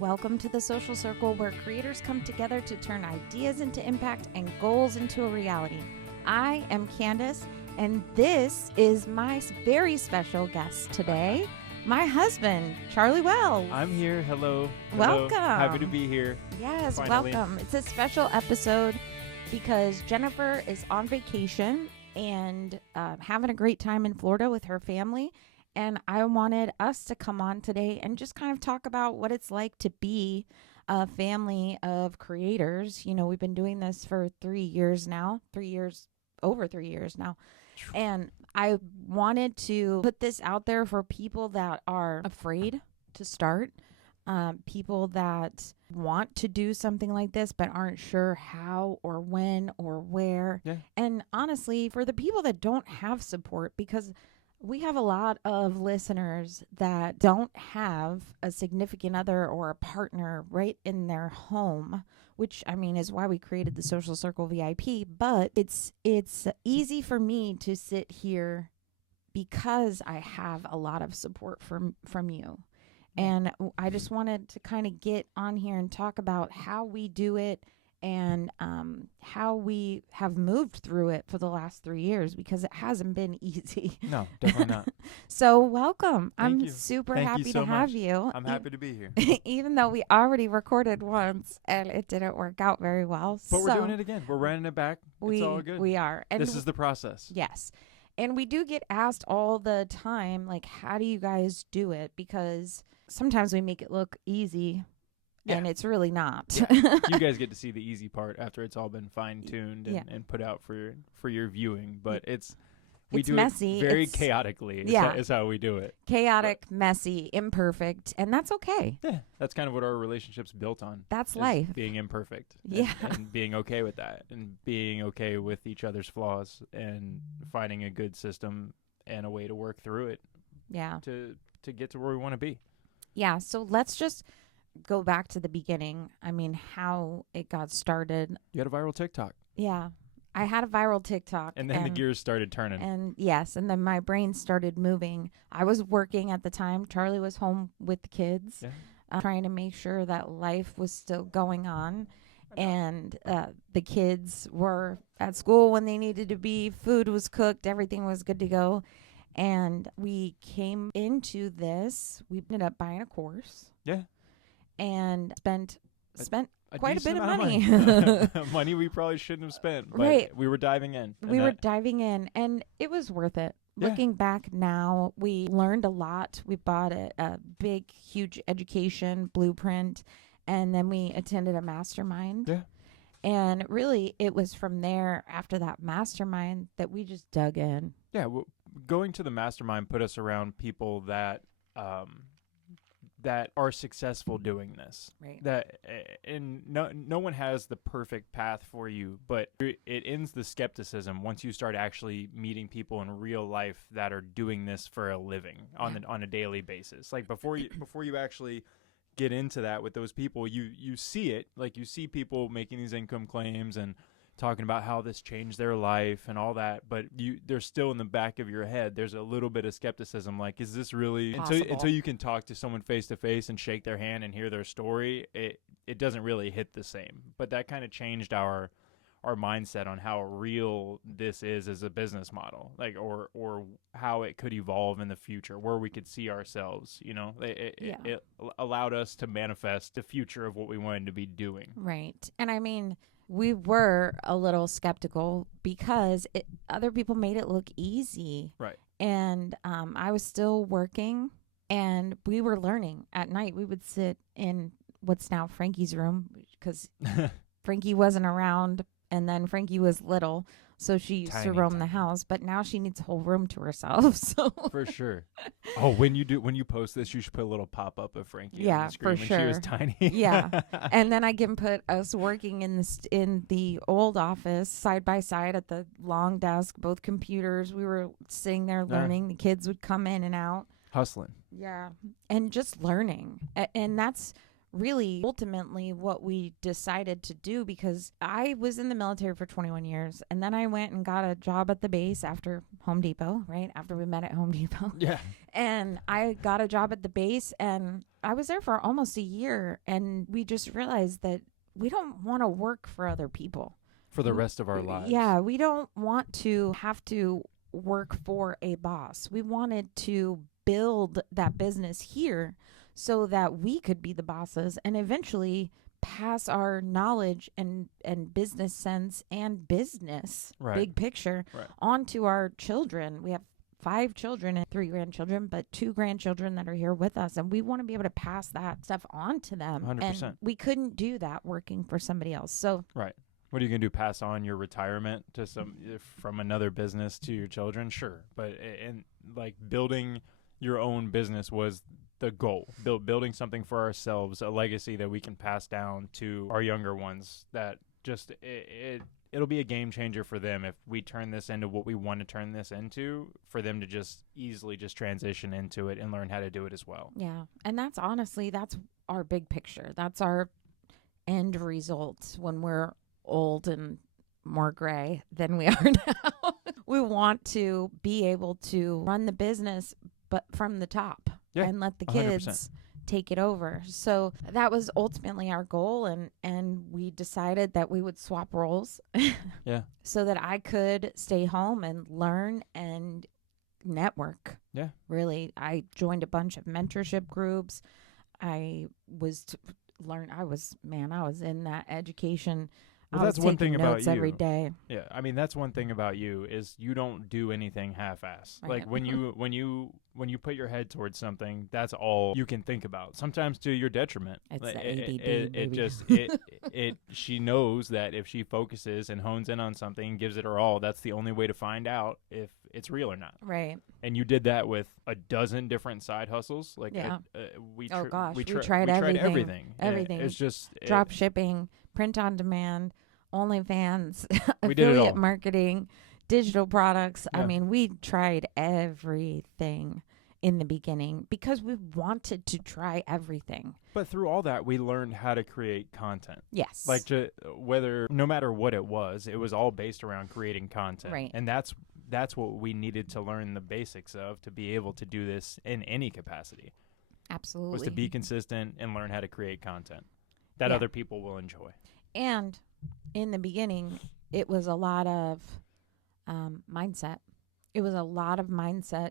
Welcome to the social circle where creators come together to turn ideas into impact and goals into a reality. I am Candace, and this is my very special guest today, my husband, Charlie Wells. I'm here. Hello. Welcome. Happy to be here. Yes, Finally. welcome. It's a special episode because Jennifer is on vacation and having a great time in Florida with her family. And I wanted us to come on today and just kind of talk about what it's like to be a family of creators. You know, we've been doing this for 3 years now, over 3 years now. And I wanted to put this out there for people that are afraid to start, people that want to do something like this but aren't sure how or when or where. Yeah. And honestly, for the people that don't have support, because we have a lot of listeners that don't have a significant other or a partner right in their home, which I mean is why we created the Social Circle VIP. But it's easy for me to sit here because I have a lot of support from you. And I just wanted to kind of get on here and talk about how we do it and how we have moved through it for the last 3 years, because it hasn't been easy. No, definitely not. So welcome. Thank I'm you. super Thank happy you to so have much. you. I'm happy to be here. Even though we already recorded once and it didn't work out very well. But we're doing it again. We're running it back. It's all good. We are. And this is the process. Yes. And we do get asked all the time, like, how do you guys do it? Because sometimes we make it look easy. Yeah. And it's really not. Yeah. You guys get to see the easy part after it's all been fine-tuned and put out for your viewing. But we do messy. It very It's chaotically is how we do it. Chaotic, messy, imperfect. And that's okay. Yeah, that's kind of what our relationship's built on. That's is life. Being imperfect. Yeah. And being okay with that. And being okay with each other's flaws. And finding a good system and a way to work through it. Yeah. To get to where we want to be. Yeah. So let's just go back to the beginning. I mean, how it got started. You had a viral TikTok. Yeah. I had a viral TikTok. And then the gears started turning. And yes. And then my brain started moving. I was working at the time. Charlie was home with the kids, trying to make sure that life was still going on. And the kids were at school when they needed to be. Food was cooked. Everything was good to go. And we came into this. We ended up buying a course. Yeah. And spent quite a bit of money. Money we probably shouldn't have spent. But right. We were diving in. We were diving in, and it was worth it. Yeah. Looking back now, we learned a lot. We bought a big, huge education blueprint, and then we attended a mastermind. Yeah. And really, it was from there, after that mastermind, that we just dug in. Yeah. Going to the mastermind put us around people that that are successful doing this. Right. And no one has the perfect path for you, but it ends the skepticism once you start actually meeting people in real life that are doing this for a living on a daily basis. Like before you actually get into that with those people, you see it. Like you see people making these income claims and talking about how this changed their life and all that, but they're still in the back of your head. There's a little bit of skepticism, like, is this really until you can talk to someone face to face and shake their hand and hear their story, it doesn't really hit the same. But that kind of changed our mindset on how real this is as a business model, like or how it could evolve in the future, where we could see ourselves. You know, it allowed us to manifest the future of what we wanted to be doing. Right. And I mean, we were a little skeptical because other people made it look easy. Right. And I was still working, and we were learning. At night, we would sit in what's now Frankie's room, because Frankie wasn't around, and then Frankie was little, so she used to roam the house. But now she needs a whole room to herself. So for sure. Oh, when you post this, you should put a little pop up of Frankie on the screen for when sure. she was tiny. Yeah. And then I can put us working in the old office side by side at the long desk, both computers. We were sitting there learning. The kids would come in and out. Hustling. Yeah. And just learning. And that's really ultimately what we decided to do, because I was in the military for 21 years, and then I went and got a job at the base after Home Depot, right? After we met at Home Depot. Yeah. And I got a job at the base, and I was there for almost a year. And we just realized that we don't want to work for other people For the rest of our lives. Yeah, we don't want to have to work for a boss. We wanted to build that business here so that we could be the bosses and eventually pass our knowledge and business sense and business big picture onto our children. We have 5 children and 3 grandchildren, but 2 grandchildren that are here with us, and we want to be able to pass that stuff on to them. 100%. And we couldn't do that working for somebody else. So Right. What are you going to do? Pass on your retirement to from another business to your children? Sure. But like building your own business was the goal. Building something for ourselves, a legacy that we can pass down to our younger ones, that just it'll be a game changer for them if we turn this into what we want to turn this into, for them to just easily just transition into it and learn how to do it as well. Yeah. And that's our big picture. That's our end result when we're old and more gray than we are now. We want to be able to run the business, but from the top, and let the kids 100%. Take it over. So that was ultimately our goal, and we decided that we would swap roles so that I could stay home and learn and network. Yeah. Really, I joined a bunch of mentorship groups. I was in that education. Well, that's one thing about you. Every day. Yeah, I mean, that's one thing about you is you don't do anything half-ass. Like when you put your head towards something, that's all you can think about. Sometimes to your detriment. It's the ADD, she knows that if she focuses and hones in on something and gives it her all, that's the only way to find out if it's real or not. Right. And you did that with a dozen different side hustles. Like we tried everything. Everything. It's just drop shipping, print on demand, OnlyFans, we did it all. Affiliate marketing, digital products. Yeah. I mean, we tried everything in the beginning because we wanted to try everything. But through all that, we learned how to create content. Yes. Like no matter what it was all based around creating content. Right. And that's what we needed to learn the basics of to be able to do this in any capacity. Absolutely. Was to be consistent and learn how to create content that other people will enjoy. And in the beginning, it was a lot of mindset. It was a lot of mindset,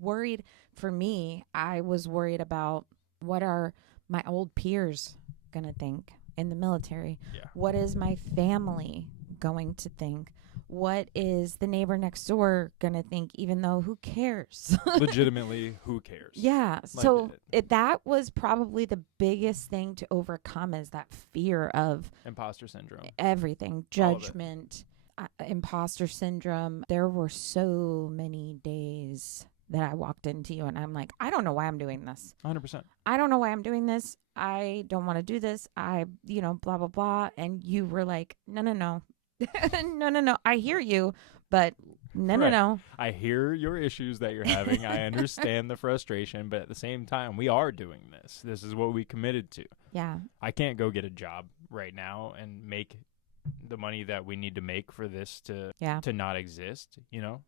worried. For me, I was worried about what are my old peers going to think in the military? Yeah. What is my family going to think? What is the neighbor next door going to think, even though who cares? Legitimately, who cares? Yeah. So that was probably the biggest thing to overcome, is that fear of imposter syndrome. Everything. Judgment, imposter syndrome. There were so many days that I walked into you and I'm like, I don't know why I'm doing this. 100%. I don't know why I'm doing this. I don't want to do this. Blah, blah, blah. And you were like, no. No. I hear you, but no. I hear your issues that you're having. I understand the frustration, but at the same time, we are doing this. This is what we committed to. Yeah. I can't go get a job right now and make the money that we need to make for this to not exist.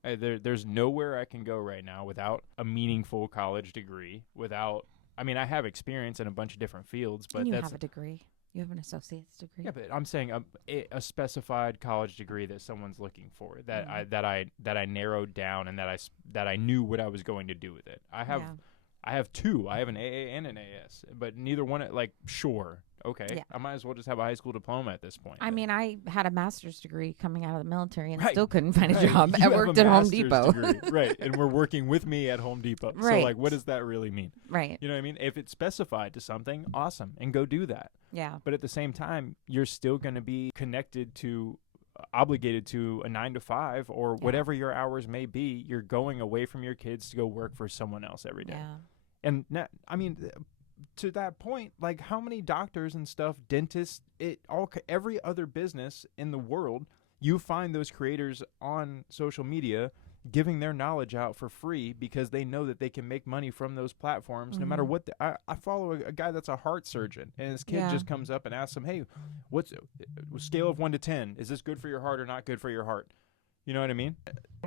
There's nowhere I can go right now without a meaningful college degree. I have experience in a bunch of different fields, but you have a degree. You have an associate's degree. Yeah, but I'm saying a specified college degree that someone's looking for, that I narrowed down, and that I knew what I was going to do with it. I have 2. I have an AA and an AS, but neither one. Sure, okay. Yeah. I might as well just have a high school diploma at this point. I mean, I had a master's degree coming out of the military and still couldn't find a job. I worked at Home Depot. Right, and we're working with me at Home Depot. Right. So, what does that really mean? Right. You know what I mean? If it's specified to something, awesome, and go do that. Yeah. But at the same time, you're still going to be obligated to a 9 to 5 or whatever your hours may be. You're going away from your kids to go work for someone else every day. Yeah. And to that point, how many doctors and stuff, dentists, every other business in the world, you find those creators on social media giving their knowledge out for free because they know that they can make money from those platforms no matter what. I follow a guy that's a heart surgeon, and his kid just comes up and asks him, hey, what's scale of 1 to 10? Is this good for your heart or not good for your heart? You know what I mean?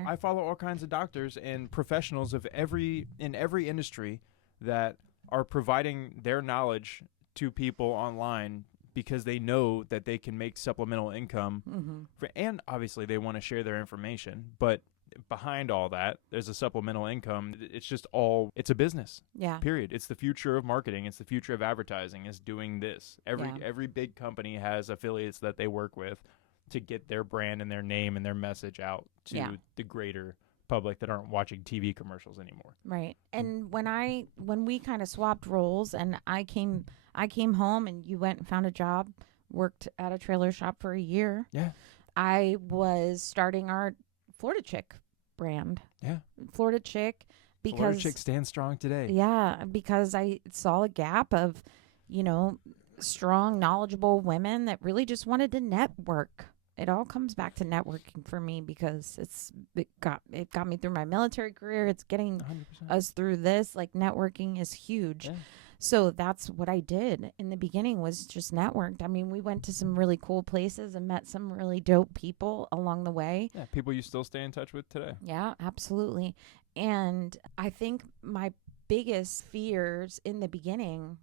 I follow all kinds of doctors and professionals in every industry that are providing their knowledge to people online because they know that they can make supplemental income. And obviously they want to share their information, but behind all that, there's a supplemental income. It's a business. Yeah. Period. It's the future of marketing. It's the future of advertising, is doing this. Every big company has affiliates that they work with to get their brand and their name and their message out to the greater public that aren't watching TV commercials anymore. Right. And when we kind of swapped roles and I came home and you went and found a job, worked at a trailer shop for a year. Yeah. I was starting our Florida Chick brand. Yeah. Florida Chick because Florida Chick stands strong today. Yeah, because I saw a gap of, strong, knowledgeable women that really just wanted to network. It all comes back to networking for me because it got me through my military career. It's getting 100%. us through this. Like, networking is huge. Yeah. So that's what I did in the beginning, was just networked. I mean, we went to some really cool places and met some really dope people along the way. Yeah, people you still stay in touch with today. Yeah, absolutely. And I think my biggest fears in the beginning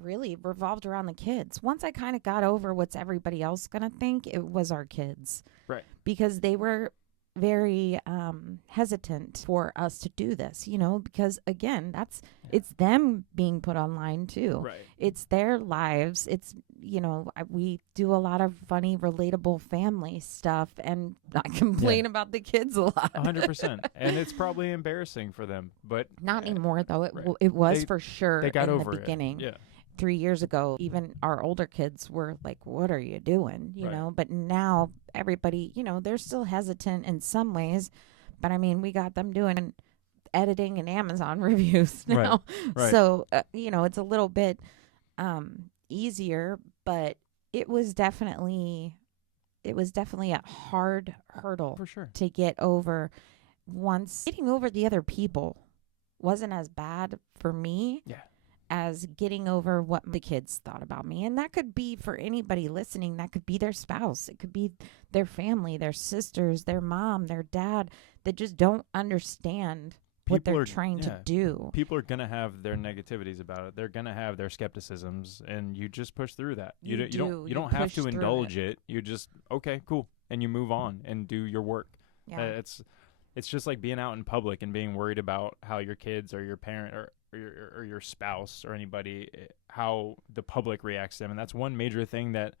really revolved around the kids. Once I kind of got over what's everybody else going to think, it was our kids. Right. Because they were very hesitant for us to do this, because again, it's them being put online too. Right. It's their lives. It's, we do a lot of funny, relatable family stuff, and I complain about the kids a lot. 100%. And it's probably embarrassing for them, but not anymore though. Right. It was for sure. They got in over the beginning. it. Yeah. 3 years ago, even our older kids were like, what are you doing? You Right. know, but now everybody, they're still hesitant in some ways, but I mean, we got them doing editing and Amazon reviews now. Right. So, it's a little bit easier, but it was definitely a hard hurdle For sure. to get over. Once getting over the other people wasn't as bad for me. Yeah. As getting over what the kids thought about me. And that could be for anybody listening. That could be their spouse. It could be their family, their sisters, their mom, their dad, that just don't understand what they're trying to do. People are going to have their negativities about it. They're going to have their skepticisms, and you just push through that. You don't have to indulge it. You just, okay, cool. And you move on and do your work. Yeah. It's just like being out in public and being worried about how your kids or your parent or your spouse or anybody, how the public reacts to them. And that's one major thing that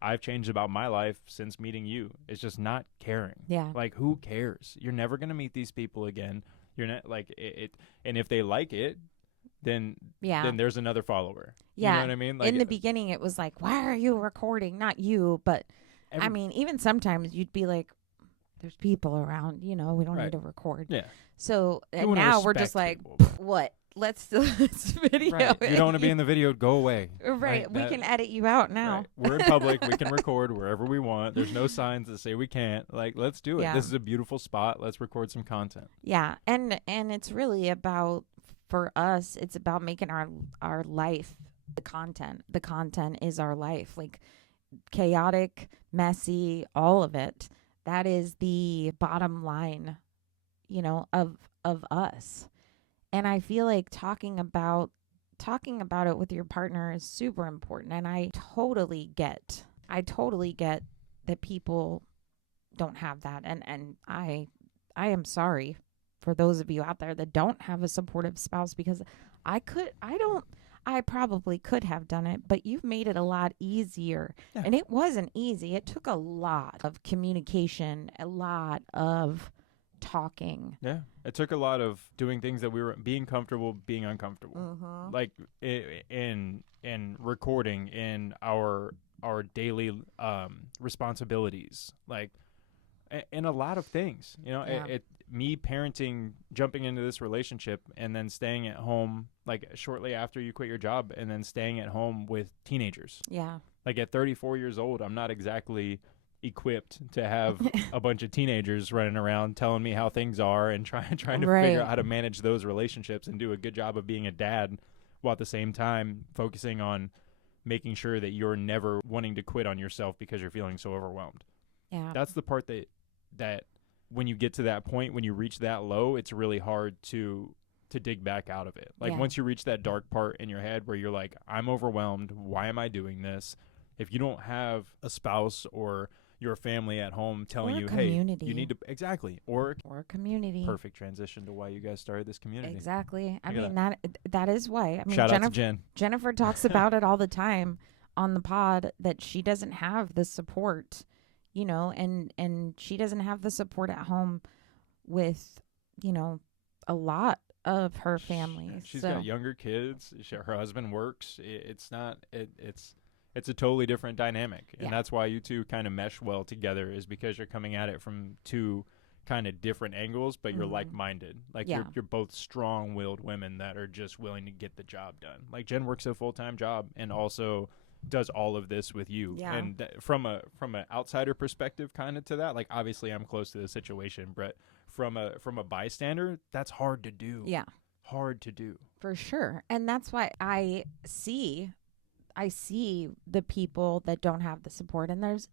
I've changed about my life since meeting you. It's just not caring. Yeah. Like, who cares? You're never going to meet these people again. You're not like it. And if they like it, then there's another follower. Yeah. You know what I mean? Like, in the beginning, it was like, why are you recording? Not you, but I mean, even sometimes you'd be like, there's people around, we don't need to record. Yeah. So, and now we're just like, what? Let's video right. it. You don't want to be in the video, go away. Right. We can edit you out now. Right. We're in public. We can record wherever we want. There's no signs that say we can't. Like, let's do it. Yeah. This is a beautiful spot. Let's record some content. Yeah. And it's really about, for us, it's about making our life the content. The content is our life. Like, chaotic, messy, all of it. That is the bottom line, of us. And I feel like talking about it with your partner is super important. And I totally get that people don't have that. And I am sorry for those of you out there that don't have a supportive spouse, because I probably could have done it, but you've made it a lot easier. Yeah. And it wasn't easy. It took a lot of communication, a lot of talking. Yeah. It took a lot of doing things that we were being comfortable, being uncomfortable. Mm-hmm. Like in recording, in our daily responsibilities, like in a lot of things, Yeah. Me parenting, jumping into this relationship and then staying at home, like shortly after you quit your job, and then staying at home with teenagers. Yeah. Like at 34 years old, I'm not exactly equipped to have a bunch of teenagers running around telling me how things are and trying to figure out how to manage those relationships and do a good job of being a dad, while at the same time focusing on making sure that you're never wanting to quit on yourself because you're feeling so overwhelmed. Yeah. That's the part that when you get to that point, when you reach that low, it's really hard to dig back out of it. Like once you reach that dark part in your head where you're like, I'm overwhelmed. Why am I doing this? If you don't have a spouse or your family at home telling you, hey, you need to, exactly, or a community. Perfect transition to why you guys started this community. Exactly. I mean, that is why. I mean, shout out to Jen. Jennifer talks about it all the time on the pod, that she doesn't have the support, you know, and she doesn't have the support at home with, you know, a lot of her family. She's got younger kids. Her husband works. It's a totally different dynamic. And that's why you two kind of mesh well together, is because you're coming at it from two kind of different angles, but you're like-minded. Like you're both strong-willed women that are just willing to get the job done. Like Jen works a full-time job and also does all of this with you. Yeah. And from an outsider perspective kind of to that, like obviously I'm close to the situation, but from a bystander, that's hard to do. Yeah. Hard to do. For sure. And that's why I see the people that don't have the support, and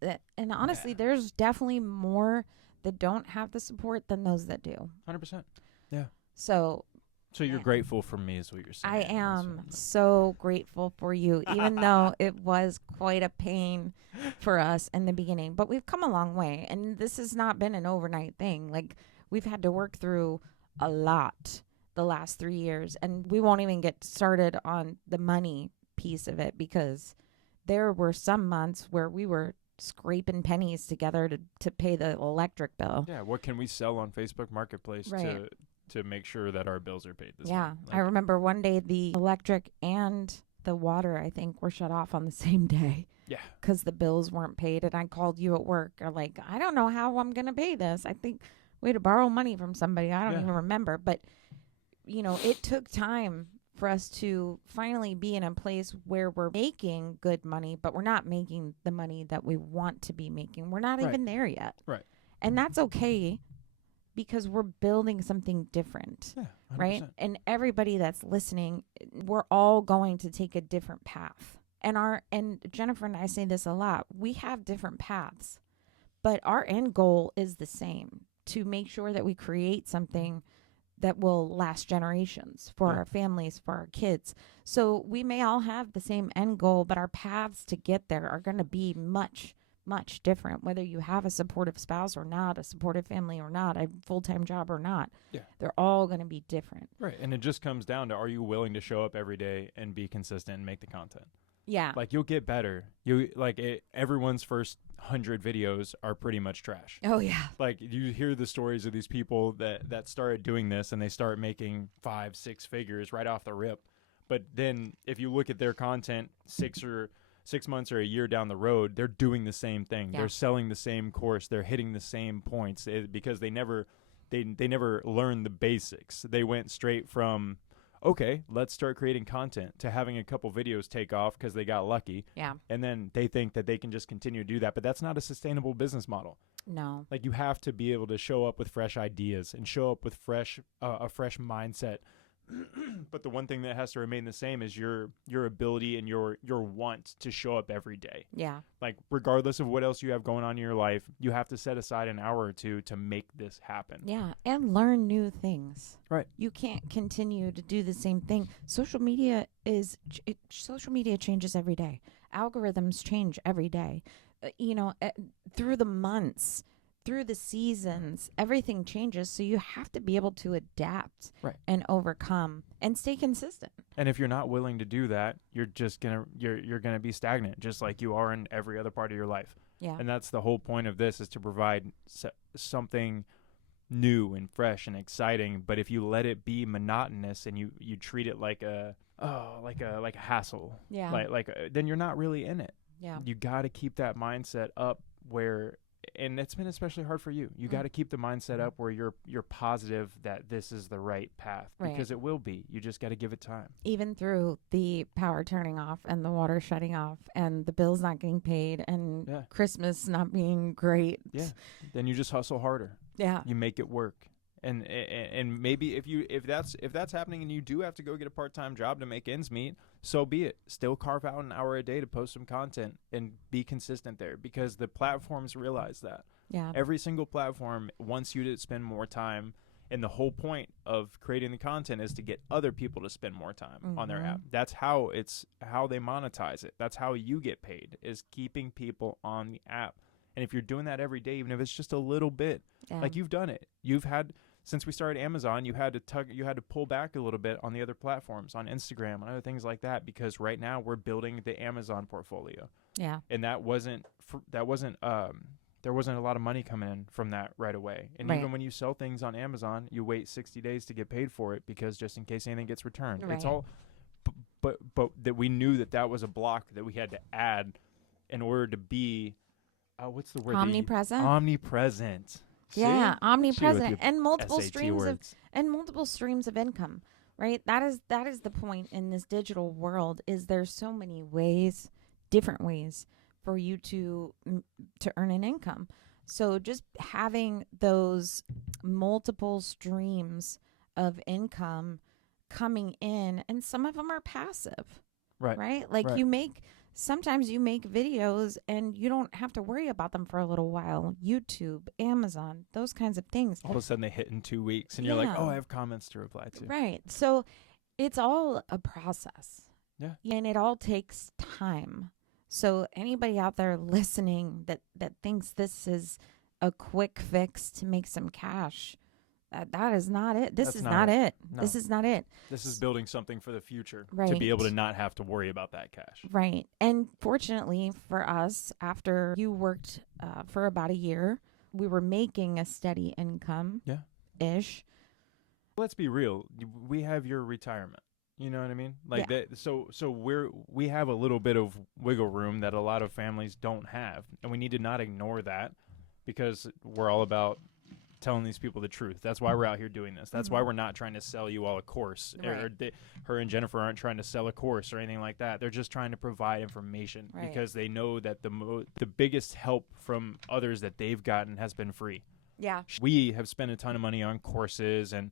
honestly there's definitely more that don't have the support than those that do. 100%. Yeah. So you're grateful for me is what you're saying. I am so grateful for you, even though it was quite a pain for us in the beginning, but we've come a long way, and this has not been an overnight thing. Like we've had to work through a lot the last 3 years, and we won't even get started on the money piece of it, because there were some months where we were scraping pennies together to pay the electric bill. Yeah, what can we sell on Facebook Marketplace to make sure that our bills are paid this month? Like, I remember one day the electric and the water, I think, were shut off on the same day. Yeah. Because the bills weren't paid, and I called you at work. I'm like, I don't know how I'm going to pay this. I think we had to borrow money from somebody. I don't even remember. But, you know, it took time for us to finally be in a place where we're making good money, but we're not making the money that we want to be making. We're not even there yet. Right. And that's okay, because we're building something different. Yeah, 100%. Right? And everybody that's listening, we're all going to take a different path. And Jennifer and I say this a lot. We have different paths, but our end goal is the same, to make sure that we create something that will last generations for our families, for our kids. So we may all have the same end goal, but our paths to get there are going to be much, much different, whether you have a supportive spouse or not, a supportive family or not, a full-time job or not. Yeah. They're all going to be different. Right. And it just comes down to, are you willing to show up every day and be consistent and make the content? Yeah. Like you'll get better. Everyone's first 100 videos are pretty much trash. Oh yeah. Like you hear the stories of these people that started doing this and they start making 5-6 figures right off the rip. But then if you look at their content 6 months or a year down the road, they're doing the same thing. Yeah. They're selling the same course. They're hitting the same points because they never learned the basics. They went straight from, okay, let's start creating content, to having a couple videos take off because they got lucky. Yeah. And then they think that they can just continue to do that. But that's not a sustainable business model. No. Like you have to be able to show up with fresh ideas and show up with a fresh mindset. But the one thing that has to remain the same is your ability and your want to show up every day. Yeah. Like regardless of what else you have going on in your life, you have to set aside an hour or two to make this happen. Yeah, and learn new things. Right. You can't continue to do the same thing. Social media changes every day. Algorithms change every day. Through the months, through the seasons, everything changes. So you have to be able to adapt and overcome and stay consistent. And if you're not willing to do that, you're just you're gonna be stagnant, just like you are in every other part of your life. Yeah. And that's the whole point of this, is to provide something new and fresh and exciting. But if you let it be monotonous and you treat it like a hassle, then you're not really in it. Yeah. You got to keep that mindset up and it's been especially hard for you. You got to keep the mindset up where you're positive that this is the right path, because it will be. You just got to give it time. Even through the power turning off and the water shutting off and the bills not getting paid and Christmas not being great. Yeah. Then you just hustle harder. Yeah. You make it work. And maybe if that's happening and you do have to go get a part-time job to make ends meet, so be it. Still carve out an hour a day to post some content and be consistent there, because the platforms realize that. Yeah. Every single platform wants you to spend more time. And the whole point of creating the content is to get other people to spend more time on their app. That's how they monetize it. That's how you get paid, is keeping people on the app. And if you're doing that every day, even if it's just a little bit, like you've done it, since we started Amazon, you had to pull back a little bit on the other platforms, on Instagram and other things like that, because right now we're building the Amazon portfolio. Yeah. And there wasn't a lot of money coming in from that right away. And even when you sell things on Amazon, you wait 60 days to get paid for it, because just in case anything gets returned. It's all, but that we knew that was a block that we had to add in order to be, what's the word? Omnipresent. Omnipresent. Yeah, See? omnipresent, and multiple SAT streams of income, right? That is the point in this digital world, is there's so many ways, different ways for you to earn an income. So just having those multiple streams of income coming in, and some of them are passive, right? Like sometimes you make videos and you don't have to worry about them for a little while. YouTube, Amazon, those kinds of things. All of a sudden they hit in 2 weeks and you're like, oh, I have comments to reply to. Right. So it's all a process. Yeah. And it all takes time. So anybody out there listening that thinks this is a quick fix to make some cash, that is not it. This is not it. No. This is not it. This is building something for the future, right, to be able to not have to worry about that cash. Right. And fortunately for us, after you worked for about a year, we were making a steady income. Yeah. Ish. Let's be real. We have your retirement. You know what I mean? Like that. So we have a little bit of wiggle room that a lot of families don't have, and we need to not ignore that, because we're all about telling these people the truth. That's why we're out here doing this. That's why we're not trying to sell you all a course. Right. Her and Jennifer aren't trying to sell a course or anything like that. They're just trying to provide information, because they know that the biggest help from others that they've gotten has been free. Yeah. We have spent a ton of money on courses and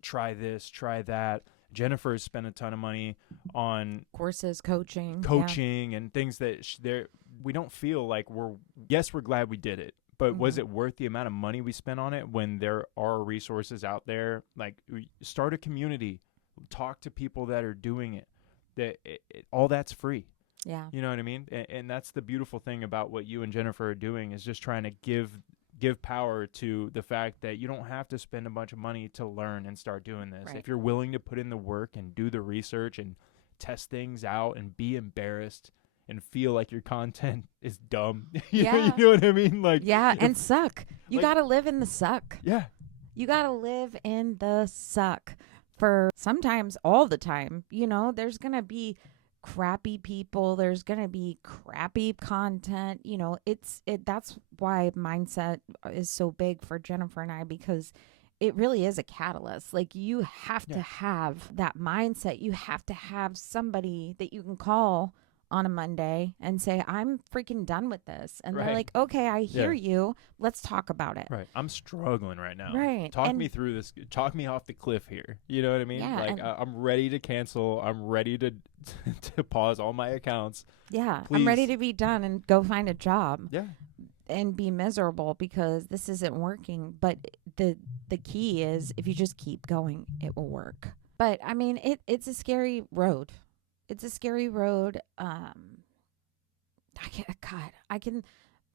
try this, try that. Jennifer has spent a ton of money on courses, coaching, and things that we don't feel like we're glad we did it, but was it worth the amount of money we spent on it, when there are resources out there? Like, start a community, talk to people that are doing it. All that's free. Yeah. You know what I mean? And that's the beautiful thing about what you and Jennifer are doing, is just trying to give power to the fact that you don't have to spend a bunch of money to learn and start doing this. Right. If you're willing to put in the work and do the research and test things out and be embarrassed and feel like your content is dumb. you know what I mean? Like, and suck. You got to live in the suck. Yeah. You got to live in the suck for sometimes all the time. You know, there's going to be crappy people, there's going to be crappy content. You know, that's why mindset is so big for Jennifer and I, because it really is a catalyst. Like, you have to have that mindset. You have to have somebody that you can call on a Monday and say, I'm freaking done with this. And they're like, okay, I hear you. Let's talk about it. Right. I'm struggling right now. Right. Talk me through this. Talk me off the cliff here. You know what I mean? Yeah, like, I'm ready to cancel. I'm ready to pause all my accounts. Yeah. Please. I'm ready to be done and go find a job. Yeah. And be miserable because this isn't working. But the key is, if you just keep going, it will work. But I mean, it's a scary road. It's a scary road. I can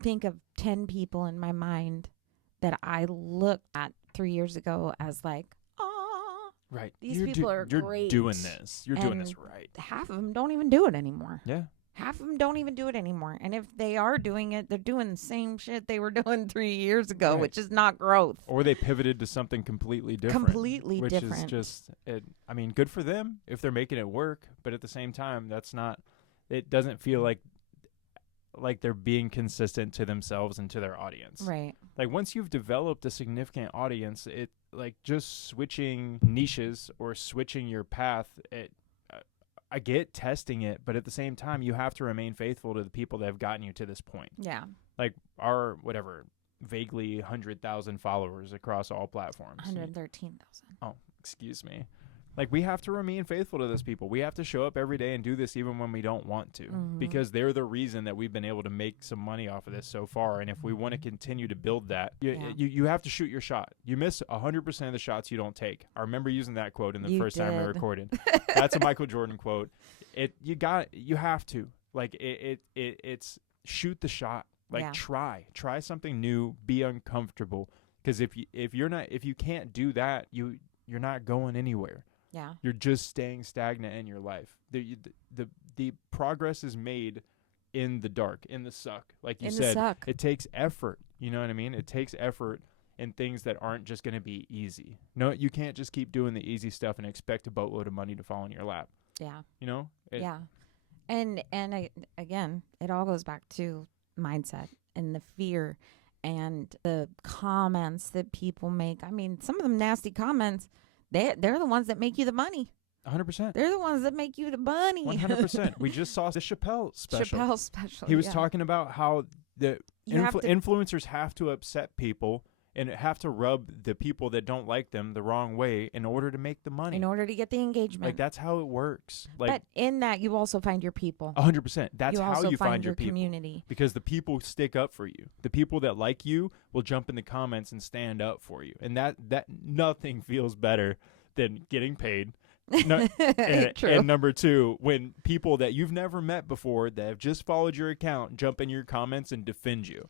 think of 10 people in my mind that I looked at 3 years ago as like, oh, right. These people are great. You're doing this. You're doing this right. Half of them don't even do it anymore. Yeah. Half of them don't even do it anymore. And if they are doing it, they're doing the same shit they were doing 3 years ago, which is not growth. Or they pivoted to something completely different. Which is just, I mean, good for them if they're making it work. But at the same time, it doesn't feel like they're being consistent to themselves and to their audience. Right. Like, once you've developed a significant audience, just switching niches or switching your path, I get testing it, but at the same time, you have to remain faithful to the people that have gotten you to this point. Yeah. Like our, vaguely 100,000 followers across all platforms. 113,000. Oh, excuse me. Like, we have to remain faithful to those people. We have to show up every day and do this even when we don't want to, because they're the reason that we've been able to make some money off of this so far. And if we want to continue to build that, you have to shoot your shot. You miss 100% of the shots you don't take. I remember using that quote in the first time we recorded. That's a Michael Jordan quote. You have to, like, it's shoot the shot. Like, try something new, be uncomfortable. Because if you can't do that, you're not going anywhere. Yeah. You're just staying stagnant in your life. The progress is made in the dark, in the suck. Like you said, it takes effort. You know what I mean? It takes effort in things that aren't just going to be easy. No, you can't just keep doing the easy stuff and expect a boatload of money to fall in your lap. Yeah. You know? And again, it all goes back to mindset and the fear and the comments that people make. I mean, some of them nasty comments, they're the ones that make you the money. 100%. They're the ones that make you the money. 100%. We just saw the Chappelle special. He was talking about how the influencers have to upset people and have to rub the people that don't like them the wrong way in order to make the money. In order to get the engagement. Like, that's how it works. Like, but in that, you also find your people. 100%. That's how you find your people. Community. Because the people stick up for you. The people that like you will jump in the comments and stand up for you. And that nothing feels better than getting paid. And number two, when people that you've never met before that have just followed your account jump in your comments and defend you.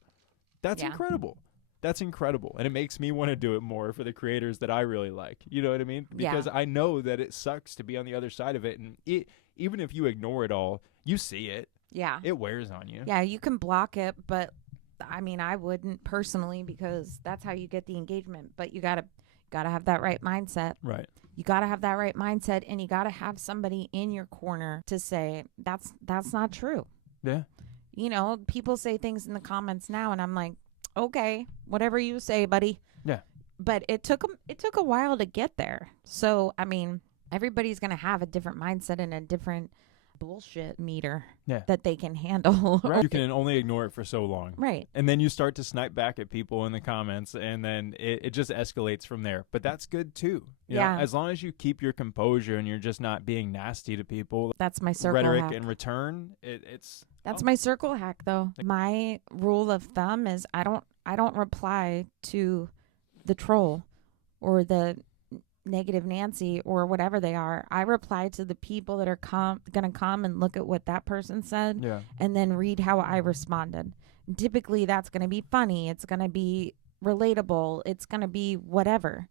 That's incredible. That's incredible. And it makes me want to do it more for the creators that I really like. You know what I mean? Because I know that it sucks to be on the other side of it. And even if you ignore it all, you see it. Yeah. It wears on you. Yeah, you can block it, but I mean, I wouldn't personally, because that's how you get the engagement. But you gotta have that right mindset. Right. You gotta have that right mindset, and you gotta have somebody in your corner to say that's not true. Yeah. You know, people say things in the comments now, and I'm like, okay, whatever you say, buddy. Yeah. But it took a while to get there. So, I mean, everybody's going to have a different mindset and a different bullshit meter that they can handle. Right. You can only ignore it for so long. Right. And then you start to snipe back at people in the comments, and then it just escalates from there. But that's good too. You know, as long as you keep your composure and you're just not being nasty to people. That's my circle rhetoric hack. In return, it's... That's my circle hack, though. My rule of thumb is I don't reply to the troll or the negative Nancy or whatever they are. I reply to the people that are going to come and look at what that person said and then read how I responded. And typically, that's going to be funny. It's going to be relatable. It's going to be whatever.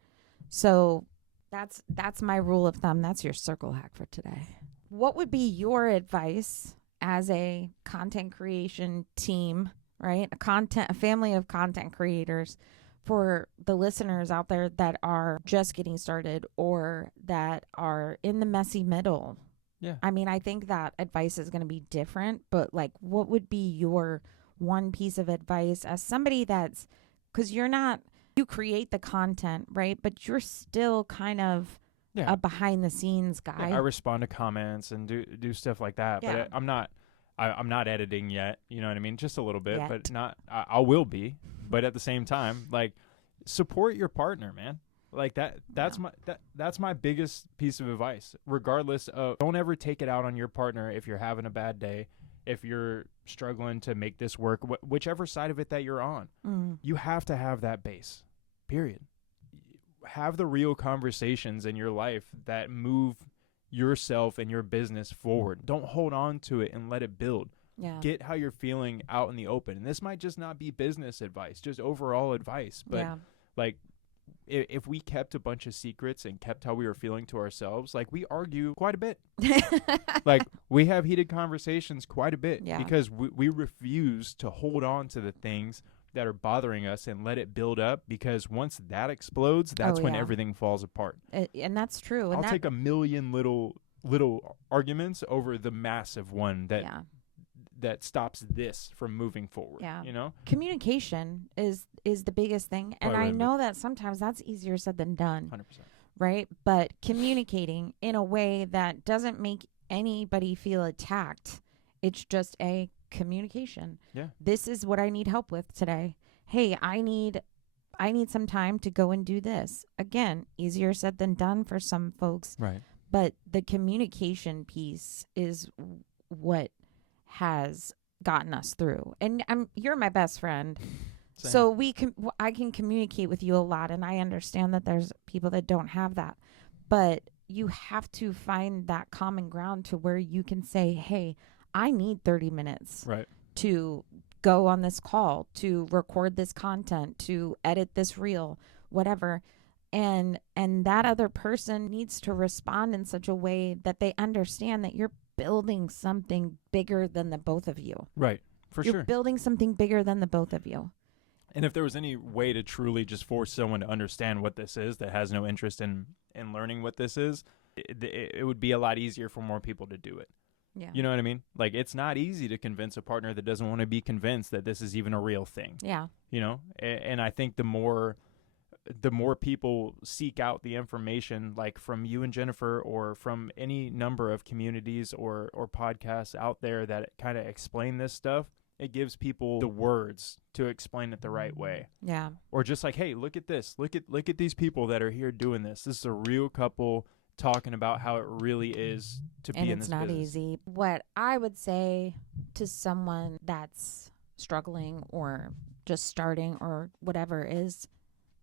So that's my rule of thumb. That's your circle hack for today. What would be your advice as a content creation team, right? A family of content creators for the listeners out there that are just getting started or that are in the messy middle. Yeah. I mean, I think that advice is going to be different, but like, what would be your one piece of advice as somebody that's, because you create the content, right? But you're still kind of a behind the scenes guy. Yeah, I respond to comments and do stuff like that, but I'm not editing yet. You know what I mean? Just a little bit, but not. I will be, but at the same time, like, support your partner, man. Like that's my biggest piece of advice. Regardless of, don't ever take it out on your partner if you're having a bad day, if you're struggling to make this work, whichever side of it that you're on. You have to have that base. Period. Have the real conversations in your life that move yourself and your business forward. Don't hold on to it and let it build. Yeah. Get how you're feeling out in the open. And this might just not be business advice, just overall advice. But like, if we kept a bunch of secrets and kept how we were feeling to ourselves, like, we argue quite a bit. Like, we have heated conversations quite a bit because we refuse to hold on to the things that are bothering us and let it build up, because once that explodes, that's when everything falls apart. And that's true. I'll take a million little arguments over the massive one that stops this from moving forward. Yeah. You know? Communication is the biggest thing. And I know that sometimes that's easier said than done. 100%. Right? But communicating in a way that doesn't make anybody feel attacked. It's just a communication. Yeah. This is what I need help with today. Hey, I need I need some time to go and do this. Again, easier said than done for some folks. Right. But the communication piece is what has gotten us through. And you're my best friend. Same. So I can communicate with you a lot, and I understand that there's people that don't have that. But you have to find that common ground to where you can say, hey, I need 30 minutes Right. to go on this call, to record this content, to edit this reel, whatever. And that other person needs to respond in such a way that they understand that you're building something bigger than the both of you. Right. For You're sure. building something bigger than the both of you. And if there was any way to truly just force someone to understand what this is that has no interest in learning what this is, it would be a lot easier for more people to do it. Yeah. You know what I mean? Like, it's not easy to convince a partner that doesn't want to be convinced that this is even a real thing. Yeah. You know? And I think the more people seek out the information, like from you and Jennifer, or from any number of communities or podcasts out there that kind of explain this stuff, it gives people the words to explain it the right way. Yeah. Or just like, hey, look at this. Look at these people that are here doing this. This is a real couple talking about how it really is to be in this business. And it's not easy. What I would say to someone that's struggling or just starting or whatever is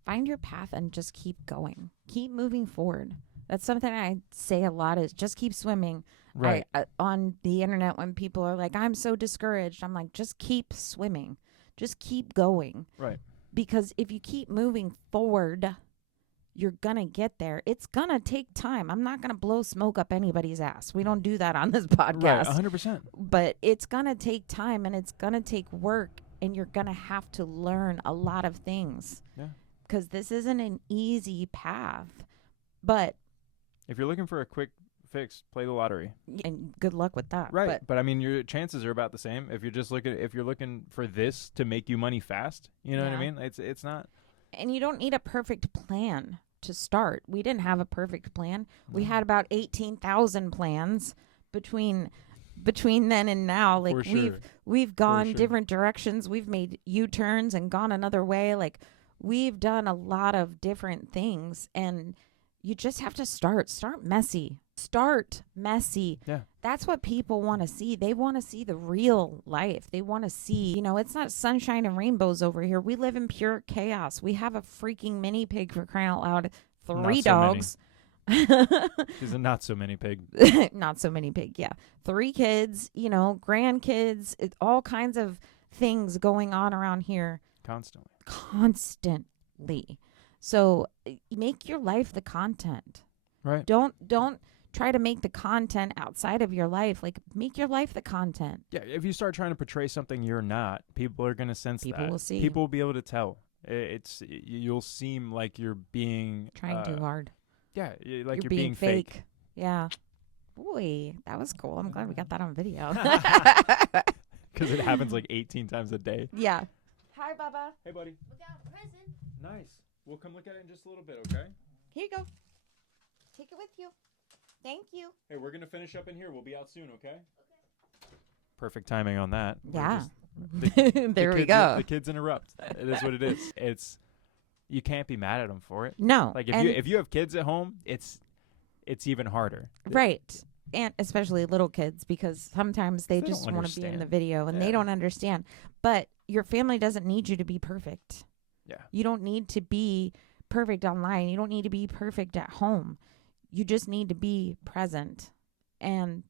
find your path and just keep going. Keep moving forward. That's something I say a lot is just keep swimming. Right. On the internet, when people are like, I'm so discouraged, I'm like, just keep swimming. Just keep going. Right. Because if you keep moving forward, you're going to get there. It's going to take time. I'm not going to blow smoke up anybody's ass. We don't do that on this podcast. Right, 100%. But it's going to take time and it's going to take work, and you're going to have to learn a lot of things. Yeah. Because this isn't an easy path. But if you're looking for a quick fix, play the lottery. And good luck with that. Right. But I mean, your chances are about the same. If you're looking for this to make you money fast, you know what I mean? It's not. And you don't need a perfect plan to start. We didn't have a perfect plan. We had about 18,000 plans between then and now. Like, we've gone different directions. We've made U-turns and gone another way. Like, we've done a lot of different things, and you just have to start messy. Yeah. That's what people want to see. They want to see the real life. They want to see, it's not sunshine and rainbows over here. We live in pure chaos. We have a freaking mini pig, for crying out loud. 3 dogs. She's a not so many pig. Not so many pig, yeah. 3 kids, grandkids, all kinds of things going on around here. Constantly. So make your life the content. Right. Don't try to make the content outside of your life. Like, make your life the content. Yeah, if you start trying to portray something you're not, people are going to sense that. People will see. People will be able to tell. You'll seem like you're being trying too hard. Yeah, like you're being fake. Yeah. Boy, that was cool. I'm glad we got that on video. Because it happens like 18 times a day. Yeah. Hi, Bubba. Hey, buddy. We got a present. Nice. We'll come look at it in just a little bit, okay? Here you go. Take it with you. Thank you. Hey, we're going to finish up in here. We'll be out soon, okay? Perfect timing on that. Yeah. There we go. The kids interrupt. It is what it is. You can't be mad at them for it. No. Like, if you have kids at home, it's even harder. Right. And especially little kids, because sometimes they just want to be in the video and they don't understand. But your family doesn't need you to be perfect. Yeah. You don't need to be perfect online. You don't need to be perfect at home. You just need to be present. And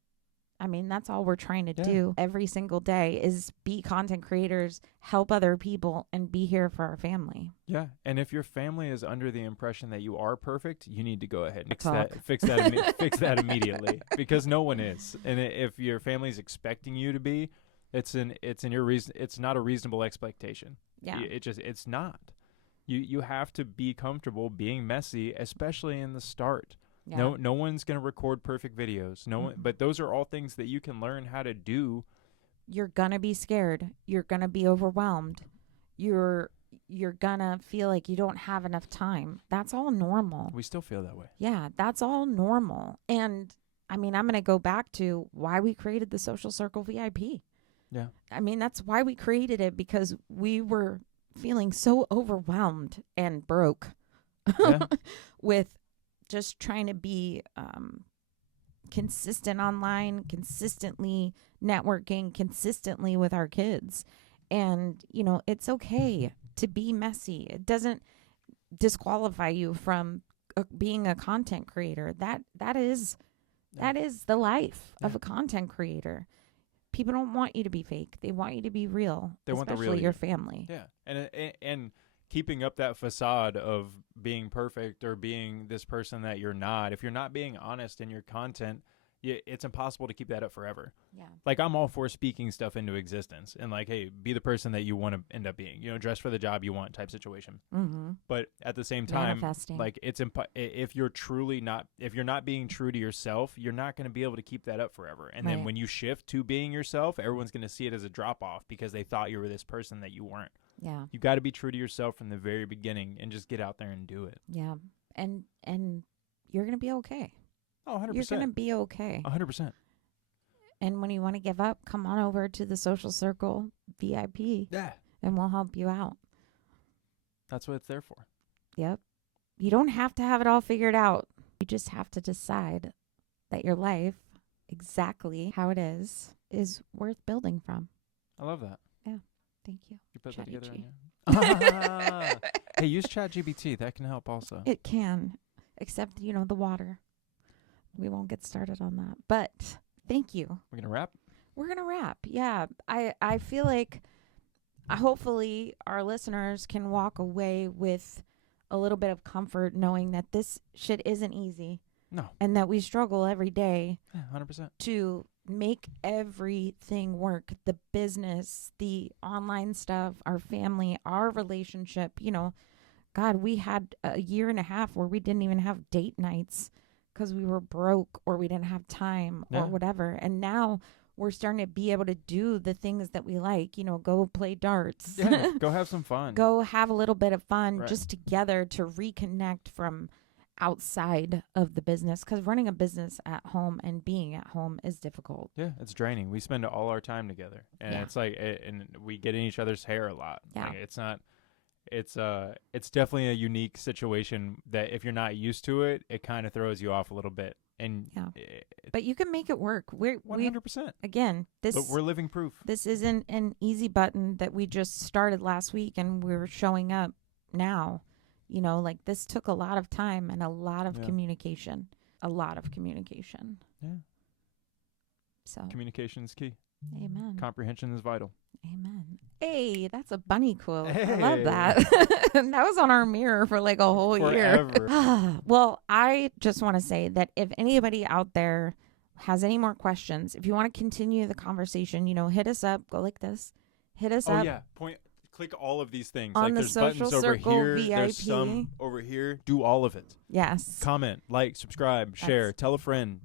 I mean, that's all we're trying to do every single day is be content creators, help other people, and be here for our family. Yeah. And if your family is under the impression that you are perfect, you need to go ahead and fix that immediately, because no one is. And if your family's expecting you to be, it's not a reasonable expectation. Yeah. It's not. You have to be comfortable being messy, especially in the start. Yeah. No one's going to record perfect videos. No one, but those are all things that you can learn how to do. You're going to be scared. You're going to be overwhelmed. You're going to feel like you don't have enough time. That's all normal. We still feel that way. Yeah, that's all normal. And I mean, I'm going to go back to why we created the Social Circle VIP. Yeah. I mean, that's why we created it, because we were feeling so overwhelmed and broke Yeah. with just trying to be consistent online, consistently networking, consistently with our kids. And, it's okay to be messy. It doesn't disqualify you from being a content creator. That is the life of a content creator. People don't want you to be fake. They want you to be real, They want the real especially your you. family. Yeah. And keeping up that facade of being perfect or being this person that you're not, if you're not being honest in your content, it's impossible to keep that up forever. Yeah. Like, I'm all for speaking stuff into existence and like, hey, be the person that you want to end up being, dress for the job you want type situation. Mm-hmm. But at the same time, Manifesting. like, if you're not being true to yourself, you're not going to be able to keep that up forever. And then when you shift to being yourself, everyone's going to see it as a drop off because they thought you were this person that you weren't. Yeah. You got to be true to yourself from the very beginning and just get out there and do it. Yeah. And you're going to be okay. Oh, 100%. You're going to be okay. 100%. And when you want to give up, come on over to the Social Circle VIP. Yeah. And we'll help you out. That's what it's there for. Yep. You don't have to have it all figured out. You just have to decide that your life, exactly how it is worth building from. I love that. Yeah. Thank you. You put Chatty that together. G. Hey, use ChatGPT. That can help also. It can, except, the water. We won't get started on that. But thank you. We're going to wrap? We're going to wrap. Yeah. I feel like hopefully our listeners can walk away with a little bit of comfort knowing that this shit isn't easy. No. And that we struggle every day. Yeah, 100%. To make everything work. The business, the online stuff, our family, our relationship. God, we had a year and a half where we didn't even have date nights because we were broke or we didn't have time or whatever. And now we're starting to be able to do the things that we like, go play darts. Yeah, go have some fun. Go have a little bit of fun just together to reconnect from outside of the business, because running a business at home and being at home is difficult. Yeah, it's draining. We spend all our time together, and it's like, and we get in each other's hair a lot. Yeah. Like, it's definitely a unique situation that if you're not used to it, it kind of throws you off a little bit. And but you can make it work. We're 100%. Again, but we're living proof. This isn't an easy button that we just started last week and we're showing up now. Like, this took a lot of time and a lot of communication. A lot of communication. Yeah. So communication is key. Amen. Comprehension is vital. Amen. Hey, that's a bunny quote. Hey. I love that. That was on our mirror for like a whole year. Well, I just want to say that if anybody out there has any more questions, if you want to continue the conversation, hit us up. Go like this. Hit us up. Oh, yeah. Click all of these things. On like, the there's Social buttons over Circle here. VIP. There's some over here. Do all of it. Yes. Comment, like, subscribe, share, tell a friend.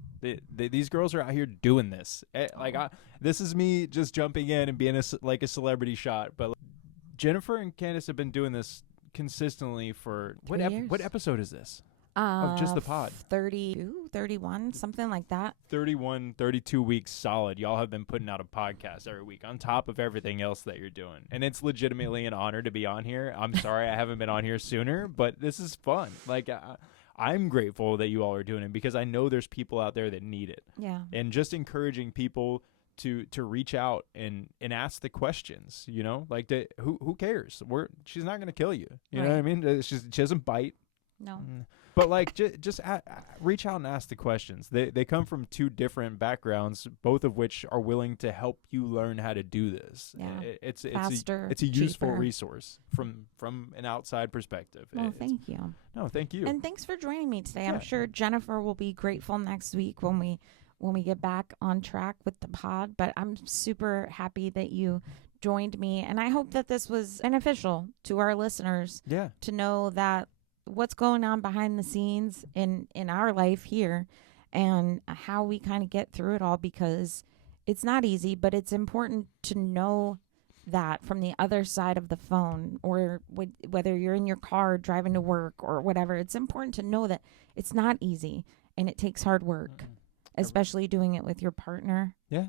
These girls are out here doing this. This is me just jumping in and being a celebrity shot. But Jennifer and Candace have been doing this consistently for what episode is this? Of just the pod. 32, 31, something like that. 31, 32 weeks solid. Y'all have been putting out a podcast every week on top of everything else that you're doing. And it's legitimately an honor to be on here. I'm sorry I haven't been on here sooner, but this is fun. Like, I'm grateful that you all are doing it because I know there's people out there that need it. Yeah. And just encouraging people to reach out and ask the questions, like, who cares? She's not going to kill you. You know what I mean? She doesn't bite. No. But like, just reach out and ask the questions. They come from two different backgrounds, both of which are willing to help you learn how to do this. Yeah. It's faster, a useful cheaper. Resource from an outside perspective. Well, thank you. No, thank you. And thanks for joining me today. I'm sure Jennifer will be grateful next week when we get back on track with the pod. But I'm super happy that you joined me, and I hope that this was beneficial to our listeners. Yeah. To know that what's going on behind the scenes in our life here and how we kind of get through it all, because it's not easy, but it's important to know that from the other side of the phone, or whether you're in your car driving to work or whatever. It's important to know that it's not easy and it takes hard work, especially doing it with your partner. Yeah.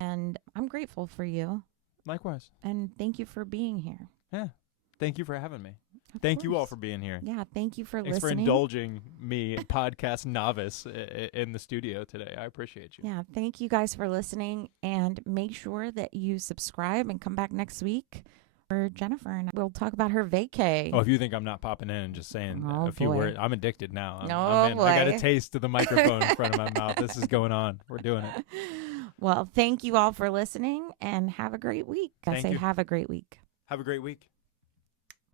And I'm grateful for you. Likewise. And thank you for being here. Yeah. Thank you for having me. Of Thank you all course. for being here. Yeah, thank you for Thanks for listening. indulging me, podcast novice, in the studio today. I appreciate you. Yeah, thank you guys for listening, and make sure that you subscribe and come back next week for Jennifer, and we'll talk about her vacay. Oh, if you think I'm not popping in and just saying Oh, a few boy. words, I'm addicted now. I'm Oh, in. I got a boy. taste of the microphone in front of my mouth. This is going on. We're doing it. Well, thank you all for listening, and have a great week. Thank you. Have a great week. Have a great week.